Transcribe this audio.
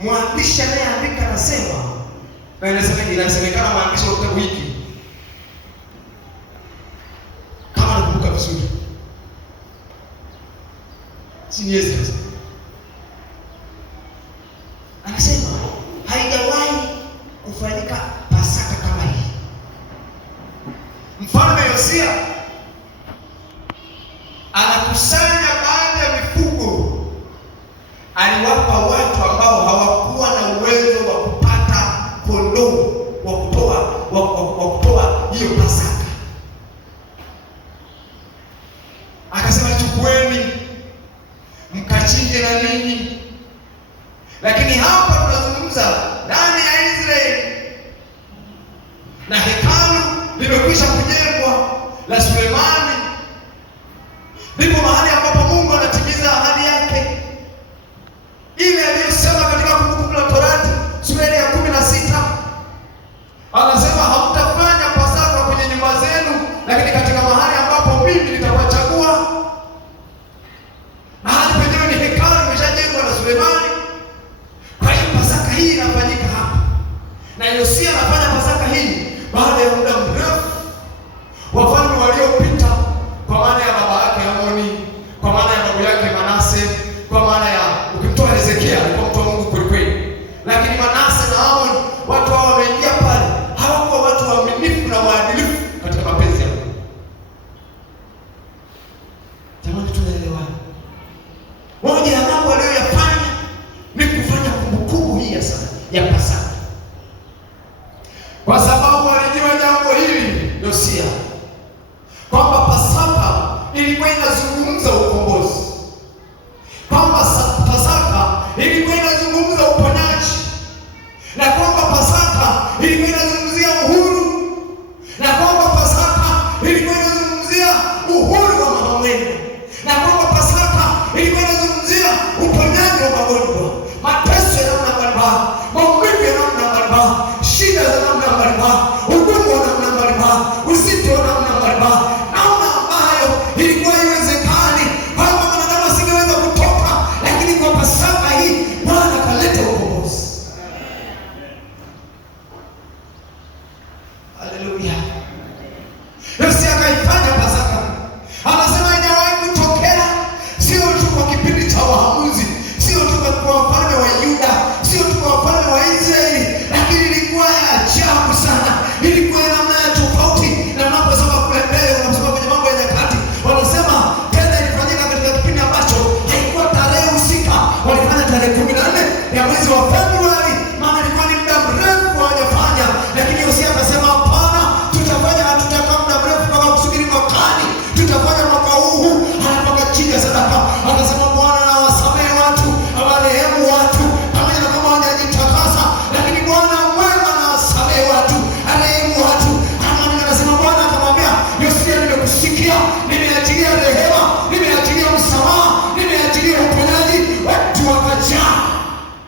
Mwandishi anayeandika anasema, na inasemekana mwandishi wa kitabu hiki, kama nakumbuka vizuri, si Yesu anasema haijawahi kufanyika Pasaka kama hii. Mfalme Yosia anakusanya baadhi ya mifugo, aliwapa watu ambao hawakuwa na uwezo wa kupata kondoo wa kutoa hiyo Pasaka. Akasema chukueni mkachinje na ninyi. Lakini hapa tunazungumza ndani ya Israeli, na hekalu limekwisha kujengwa la Sulemani. Ndipo mahali ambapo Mungu anatimiza ahadi yake ile aliyosema katika Kumbukumbu la Torati sura ya 16. Anasema hamtafanya Pasaka kwenye nyumba zenu, lakini katika mahali ambapo mimi nitawachagua. Mahali penyewe ni hekalu limeshajengwa na Sulemani. Kwa hiyo Pasaka hii inafanyika hapa, na Yosia anafanya Pasaka hii baada ya muda mrefu. Wafalme waliopita, kwa maana ya baba yake Amoni, kwa maana ya babu yake Manase, kwa maana ya ukimtoa Hezekia alikuwa mtu wa Mungu kweli kweli, lakini Manase na Amoni, watu hao wameingia pale, hawakuwa watu waaminifu na waadilifu katika mapenzi ya Mungu. Jamani, tunaelewa? Moja ya mambo aliyoyafanya ni kufanya kumbukumbu hii ya Pasaka, kwa sababu alijua jambo hili Yosia, kwamba Pasaka ilikuwa inazungumza ukombozi.